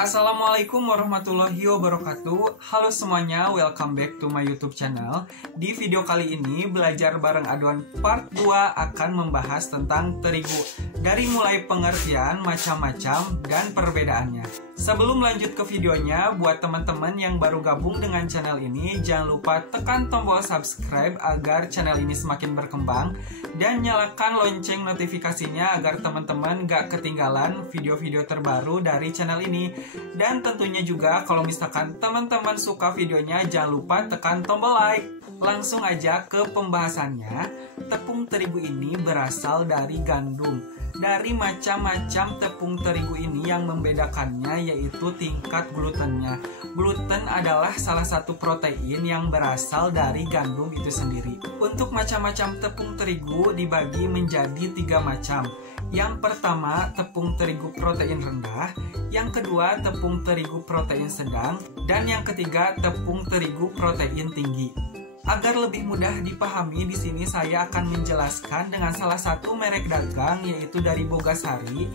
Assalamualaikum warahmatullahi wabarakatuh. Halo semuanya, welcome back to my YouTube channel. Di video kali ini, belajar bareng aduan part 2 akan membahas tentang terigu, dari mulai pengertian, macam-macam, dan perbedaannya. Sebelum lanjut ke videonya, buat teman-teman yang baru gabung dengan channel ini, jangan lupa tekan tombol subscribe agar channel ini semakin berkembang, dan nyalakan lonceng notifikasinya agar teman-teman gak ketinggalan video-video terbaru dari channel ini. Dan tentunya juga kalau misalkan teman-teman suka videonya, jangan lupa tekan tombol like. Langsung aja ke pembahasannya. Tepung terigu ini berasal dari gandum. Dari macam-macam tepung terigu ini yang membedakannya yaitu tingkat glutennya. Gluten adalah salah satu protein yang berasal dari gandum itu sendiri. Untuk macam-macam tepung terigu dibagi menjadi 3 macam. Yang pertama, tepung terigu protein rendah. Yang kedua, tepung terigu protein sedang. Dan yang ketiga, tepung terigu protein tinggi. Agar lebih mudah dipahami, di sini saya akan menjelaskan dengan salah satu merek dagang, yaitu dari Bogasari.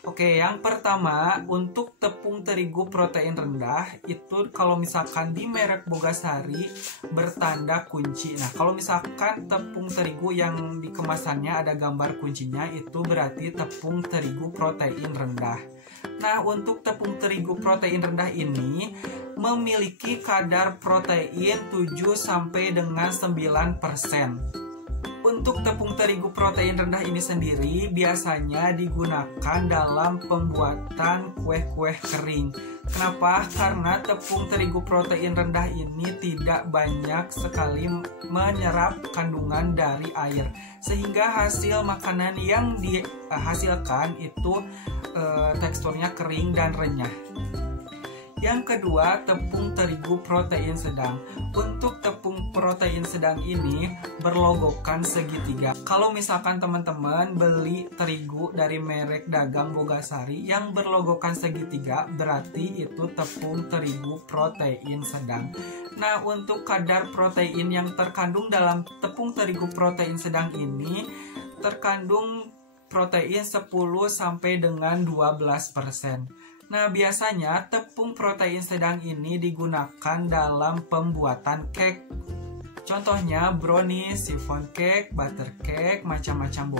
Oke, yang pertama, untuk tepung terigu protein rendah, itu kalau misalkan di merek Bogasari bertanda kunci. Nah, kalau misalkan tepung terigu yang di kemasannya ada gambar kuncinya, itu berarti tepung terigu protein rendah. Nah, untuk tepung terigu protein rendah ini memiliki kadar protein 7 sampai dengan 9%. Untuk tepung terigu protein rendah ini sendiri biasanya digunakan dalam pembuatan kue-kue kering. Kenapa? Karena tepung terigu protein rendah ini tidak banyak sekali menyerap kandungan dari air, sehingga hasil makanan yang dihasilkan itu teksturnya kering dan renyah. Yang kedua, tepung terigu protein sedang. Untuk tepung protein sedang ini berlogokan segitiga. Kalau misalkan teman-teman beli terigu dari merek dagang Bogasari yang berlogokan segitiga, berarti itu tepung terigu protein sedang. Nah, untuk kadar protein yang terkandung dalam tepung terigu protein sedang ini terkandung protein 10 sampai dengan 12%. Nah, biasanya tepung protein sedang ini digunakan dalam pembuatan cake. Contohnya brownies, chiffon cake, butter cake, macam-macam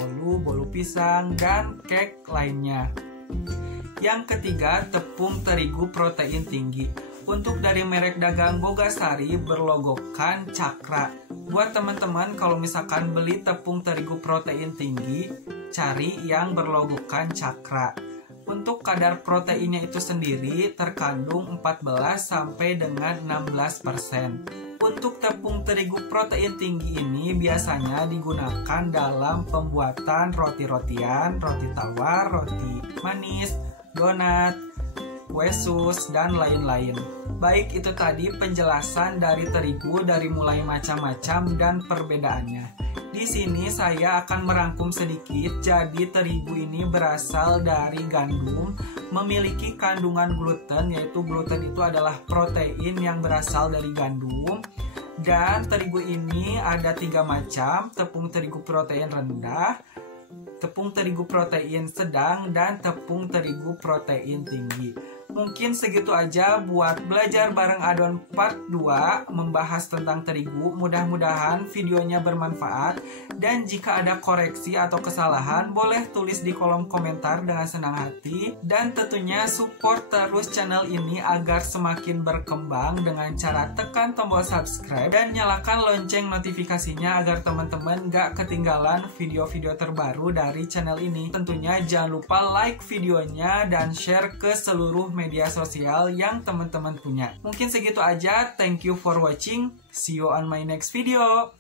bolu pisang, dan cake lainnya. Yang ketiga, tepung terigu protein tinggi. Untuk dari merek dagang Bogasari berlogokan cakra. Buat teman-teman kalau misalkan beli tepung terigu protein tinggi, cari yang berlogokan cakra. Untuk kadar proteinnya itu sendiri terkandung 14 sampai dengan 16%. Untuk tepung terigu protein tinggi ini biasanya digunakan dalam pembuatan roti-rotian, roti tawar, roti manis, donat, kue sus, dan lain-lain. Baik, itu tadi penjelasan dari terigu dari mulai macam-macam dan perbedaannya. Di sini saya akan merangkum sedikit. Jadi terigu ini berasal dari gandum, memiliki kandungan gluten, yaitu gluten itu adalah protein yang berasal dari gandum. Dan terigu ini ada 3 macam, tepung terigu protein rendah, tepung terigu protein sedang, dan tepung terigu protein tinggi. Mungkin segitu aja buat belajar bareng aduan part 2 membahas tentang terigu. Mudah-mudahan videonya bermanfaat, dan jika ada koreksi atau kesalahan boleh tulis di kolom komentar dengan senang hati. Dan tentunya support terus channel ini agar semakin berkembang dengan cara tekan tombol subscribe dan nyalakan lonceng notifikasinya agar teman-teman gak ketinggalan video-video terbaru dari channel ini. Tentunya jangan lupa like videonya dan share ke seluruh media sosial yang teman-teman punya. Mungkin segitu aja. Thank you for watching. See you on my next video.